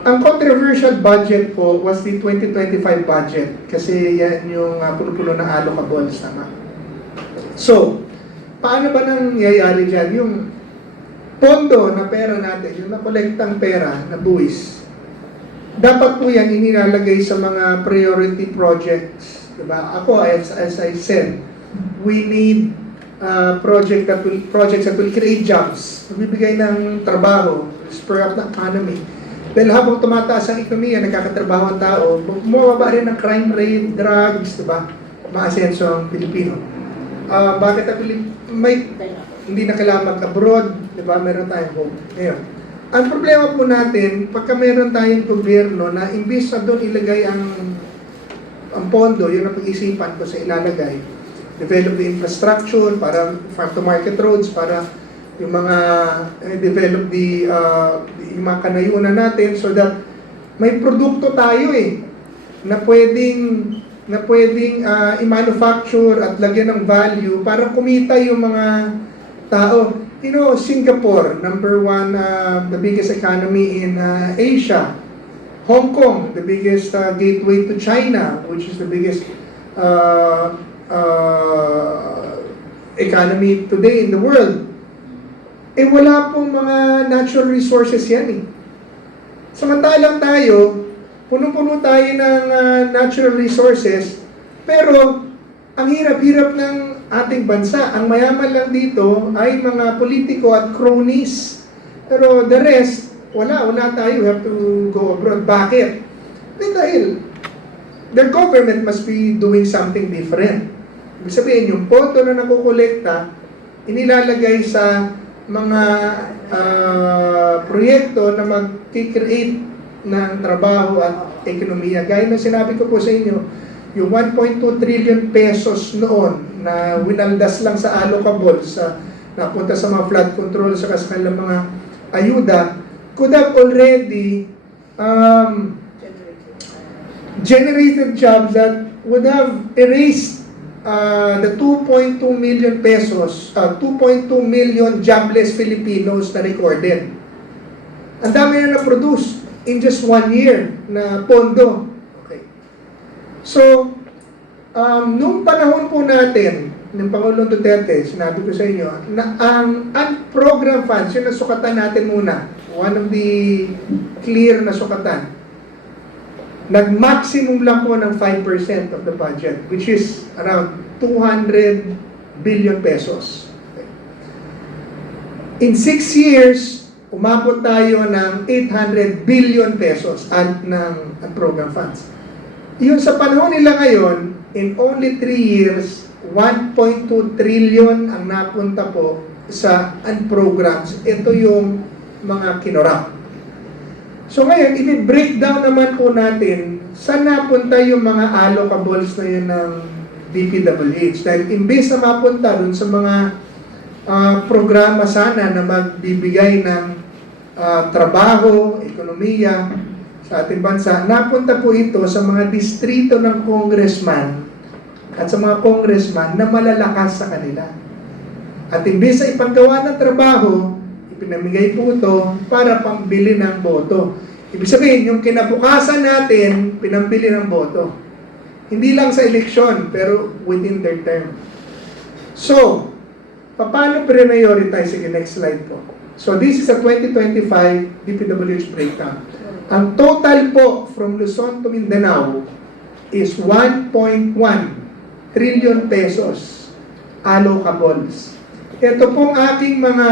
Ang controversial budget po was the 2025 budget kasi yan yung puno-puno ng allocables, tama? So, paano ba nangyayari dyan? Yung pondo na pera natin, yung nakolektang pera na buwis, dapat po yan inilalagay sa mga priority projects. Diba? Ako, as I said, we need projects that will create jobs, magbibigay ng trabaho, spur up the economy. Dahil habang tumataas ang ekonomiya, nagkakatrabaho ang tao, bumababa rin ang crime rate, drugs, diba? Maasenso ang Pilipino. Bakit ang hindi na kailangan mag-abroad, diba? Meron tayong hope. Ngayon, ang problema po natin, pagka meron tayong gobyerno na imbis na doon ilagay ang pondo, yun ang pag-isipan ko sa ilalagay, develop the infrastructure, para farm-to-market roads, para yung mga develop yung mga kanayunan natin so that may produkto tayo na pwedeng i-manufacture at lagyan ng value para kumita yung mga tao. You know, Singapore, number one, the biggest economy in Asia. Hong Kong, the biggest gateway to China, which is the biggest economy today in the world. Wala pong mga natural resources yan Samantalang tayo, puno-puno tayo ng natural resources, pero ang hirap-hirap ng ating bansa. Ang mayaman lang dito ay mga politiko at cronies. Pero the rest, wala tayo. We have to go abroad. Bakit? Dahil their government must be doing something different. Ibig sabihin, yung pondo na nakukolekta, inilalagay sa mga proyekto na mag-create ng trabaho at ekonomiya. Gaya ng sinabi ko po sa inyo, yung 1.2 trillion pesos noon na winaldas lang sa allocables, napunta sa mga flood control sa kanilang mga ayuda, could have already generated jobs that would have erased the 2.2 million pesos, 2.2 million jobless Filipinos na recorded. Ang dami na na-produce in just 1 year na pondo. Okay. So, nung panahon po natin, ng Pangulong Duterte, sinabi ko sa inyo, na ang program funds, yung nasukatan natin muna, one of the clear na sukatan, nag-maximum lang po ng 5% of the budget, which is around 200 billion pesos. In 6 years, umabot tayo ng 800 billion pesos ng program funds. Yun sa panahon nila ngayon, in only 3 years, 1.2 trillion ang napunta po sa programs. Ito yung mga kinorap. So ngayon, i-breakdown naman po natin saan napunta yung mga allocables na yun ng DPWH. Dahil imbes na mapunta dun sa mga programa sana na magbibigay ng trabaho, ekonomiya sa ating bansa, napunta po ito sa mga distrito ng congressman at sa mga congressman na malalakas sa kanila. At imbes na ipanggawa ng trabaho, ipinamigay po ito para pambili ng boto. Ibig sabihin, yung kinabukasan natin, pinambili ng boto. Hindi lang sa eleksyon, pero within their term. So, paano prioritize? Sige, next slide po. So, this is a 2025 DPWH breakdown. Ang total po from Luzon to Mindanao is 1.1 trillion pesos allocables. Ito pong aking mga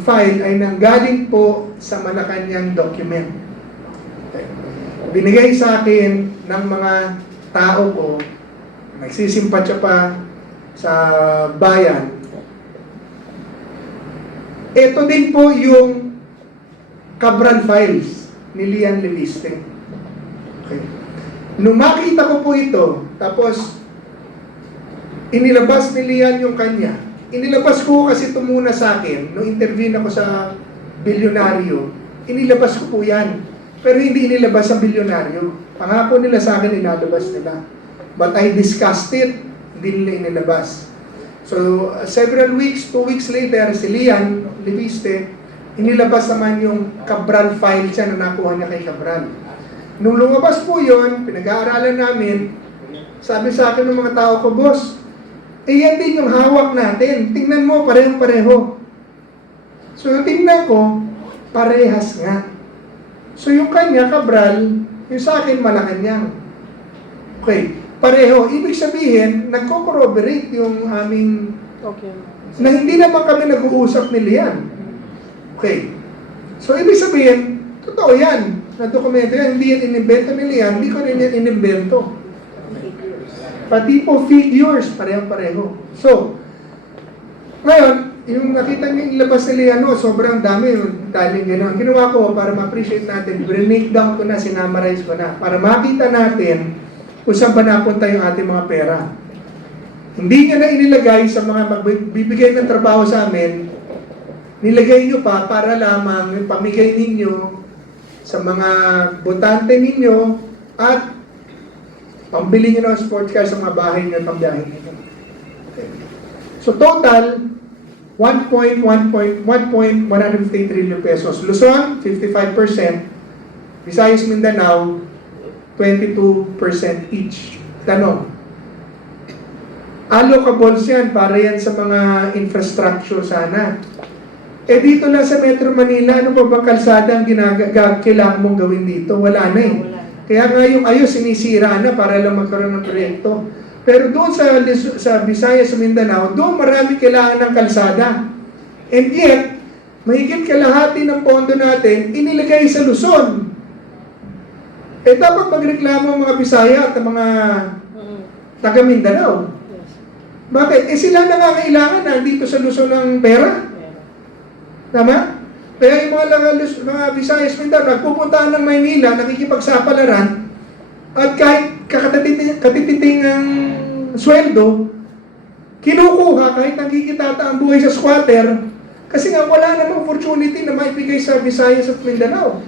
file ay nanggaling po sa Malacanang document. Okay. Binigay sa akin ng mga tao ko, nagsisimpatya pa sa bayan. Ito din po yung Cabral files ni Lian Leviste. Okay. Nung makita ko po ito, tapos inilabas ni Lian yung kanya. Inilabas ko kasi ito muna sa akin, nung interview ako sa bilyonaryo, inilabas ko po yan. Pero hindi inilabas ang bilyonaryo. Pangako nila sa akin, inalabas nila. But I discussed it, hindi nila inilabas. So, several weeks, 2 weeks later, si Lian Leviste Inilabas naman yung Cabral file siya na nakuha niya kay Cabral. Nung lumabas po yun, pinag-aaralan namin, sabi sa akin ng mga tao ko, boss, yan din yung hawak natin. Tingnan mo, parehong-pareho. So, yung tingnan ko, parehas nga. So, yung kanya, Cabral, yung sa akin, Malacanang. Okay, pareho. Ibig sabihin, nagko-corroborate yung aming... Okay. Na hindi naman kami nag-uusap ni Lian. Okay. So, ibig sabihin, totoo yan. Na dokumento yan, hindi yan inimbento ni Lian, hindi ko rin yan inimbento. Pati po figures, pareho-pareho. So, ngayon, yung nakita niyo ilabas ni Lian, sobrang dami yung daling gano'n. Ginawa ko para ma-appreciate natin, break down ko na, sinamarize ko na, para makita natin kung saan ba napunta yung ating mga pera. Hindi niya na inilagay sa mga magbibigay ng trabaho sa amin, nilagay niyo pa para lamang yung pamigay ninyo sa mga botante ninyo at pambili nyo ng sports car sa mga bahay nyo at pambiyahin nyo. Okay. So total, 1.153 trillion pesos. Luzon, 55%. Visayas, Mindanao, 22% each. Tanong, allocables yan para yan sa mga infrastructure sana. Dito lang sa Metro Manila, ano pa ba kalsada ang kailangan mong gawin dito? Wala na eh. Kaya nga yung ayos, sinisira na para lang magkaroon ng proyekto. Pero doon sa Visayas, sa Mindanao, doon marami kailangan ng kalsada. And yet, mahigit kalahati ng pondo natin, inilagay sa Luzon. Dapat magreklamo ang mga Bisaya at ang mga taga Mindanao. Bakit? Sila nangangailangan na dito sa Luzon ng pera. Tama? Kaya yung mga Visayas Mindanao, nagpupuntahan ng Maynila, nakikipagsapalaran, at kahit katititing ang sweldo, kinukuha kahit nagkikitata ang buhay sa squatter, kasi nga wala namang opportunity na maibigay sa Visayas at Mindanao.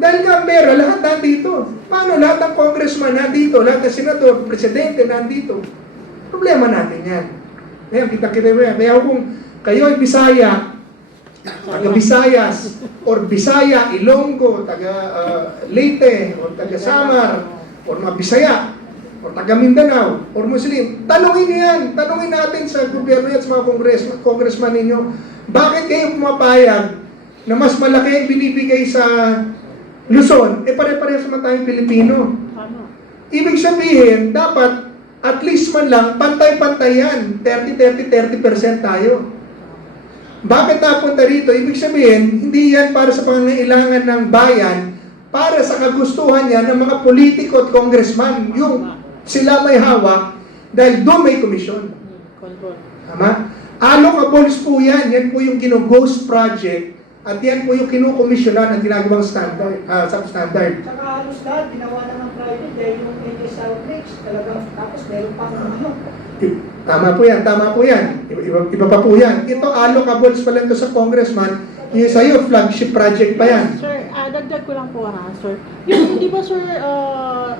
Dahil nga ang pera, lahat nandito. Paano lahat ng congressman nandito, lahat ng senador, presidente nandito? Problema natin yan. Ngayon, kita-kita mo yan. Kaya kung kayo ay Bisaya, taga Visayas, or Bisaya, Ilonggo, taga Leyte, or taga Samar, or mga Bisaya, or taga Mindanao, or Muslim, tanungin niyo yan. Tanungin natin sa gobyerno at sa mga congressman ninyo, bakit kayo pumapayag na mas malaki ang binibigay sa Luzon, pare-parehas naman tayong Pilipino. Ibig sabihin, dapat at least man lang, pantay-pantay yan. 30% tayo. Bakit napunta rito? Ibig sabihin, hindi yan para sa pangangailangan ng bayan, para sa kagustuhan niya ng mga politiko at congressman. Yung sila may hawak, dahil doon may komisyon. Tama? Allocables po yan. Yan po yung ghost project. At yan po yung kinukomisyonan at ginagawang standard, substandard. Saka halos lahat, ginawa na ng private dahil yung NS Outreach, talagang tapos meron pang Tama po yan, tama po yan. Iba pa po yan. Ito, allocables pa lang ito sa congressman. Yung sa'yo, flagship project pa yan. Sir, dagdag ko lang po sir. Yung, di ba sir,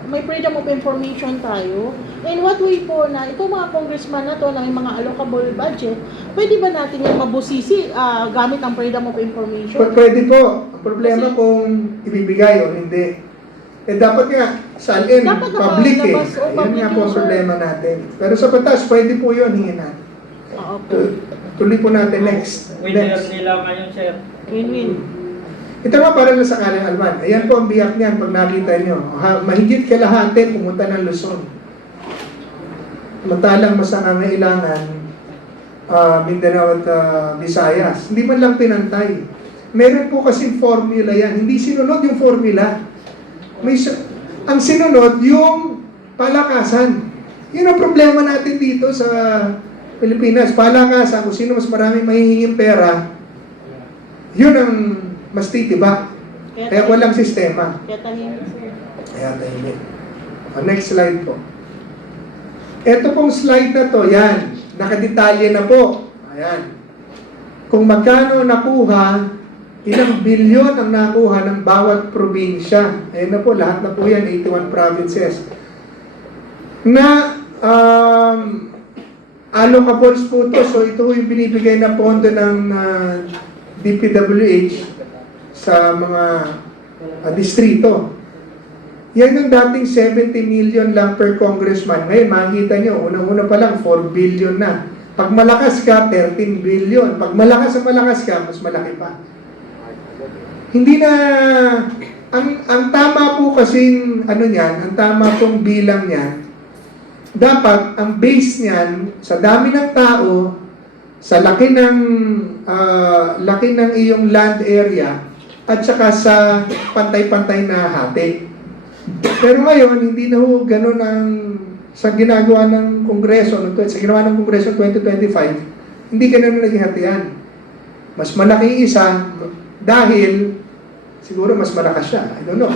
may freedom of information tayo. In what way po na itong mga congressman na to na may mga allocable budget, pwede ba natin yung mabusisi gamit ang freedom of information? Pwede po. Ang problema kung ibibigay o hindi. Dapat nga, salin, Dapat public eh. nakalabas, Yan public nga po ang yun, sir. problema natin. Pero sa batas, pwede po yun, hingin natin. Oo po. Tuloy po natin next. Winner nila ngayon, sir. Win-win. Ito nga para lang sa Kaling Alman. Ayan po ang biyak niyan pag nakita nyo. Mahigit kalahati pumunta ng Luzon. Matalang mas nangangailangan Mindanao at Visayas. Hindi man lang pinantay. Meron po kasing formula yan. Hindi sinunod yung formula. Ang sinunod yung palakasan. Yun ang problema natin dito sa Pilipinas. Palakasan, kung sino mas maraming mahihinging pera, yun ang mas titiba. Kaya walang sistema. Kaya tahimik sir. Kaya tahimik. Next slide po. Ito pong slide na to, yan. Nakadetalye na po. Ayan. Kung magkano nakuha, ilang bilyon ang nakuha ng bawat probinsya. Ayan na po, lahat na po yan, 81 provinces. Na allocables po to. So ito yung binibigay na pondo ng DPWH sa mga distrito. Yan yung dating 70 million lang per congressman. Ngayon, makikita nyo, unang-una pa lang, 4 billion na. Pag malakas ka, 13 billion. Pag malakas ka, mas malaki pa. Hindi na, ang tama po kasing, ang tama pong bilang niyan, dapat, ang base niyan, sa dami ng tao, sa laki ng iyong land area, at saka sa pantay-pantay na hati. Pero ngayon, hindi na ho ganun ang sa ginagawa ng Kongreso, sa ginawa ng Kongreso 2025, hindi ganun naging hatian. Mas malaki isa dahil siguro mas malakas siya. I don't know.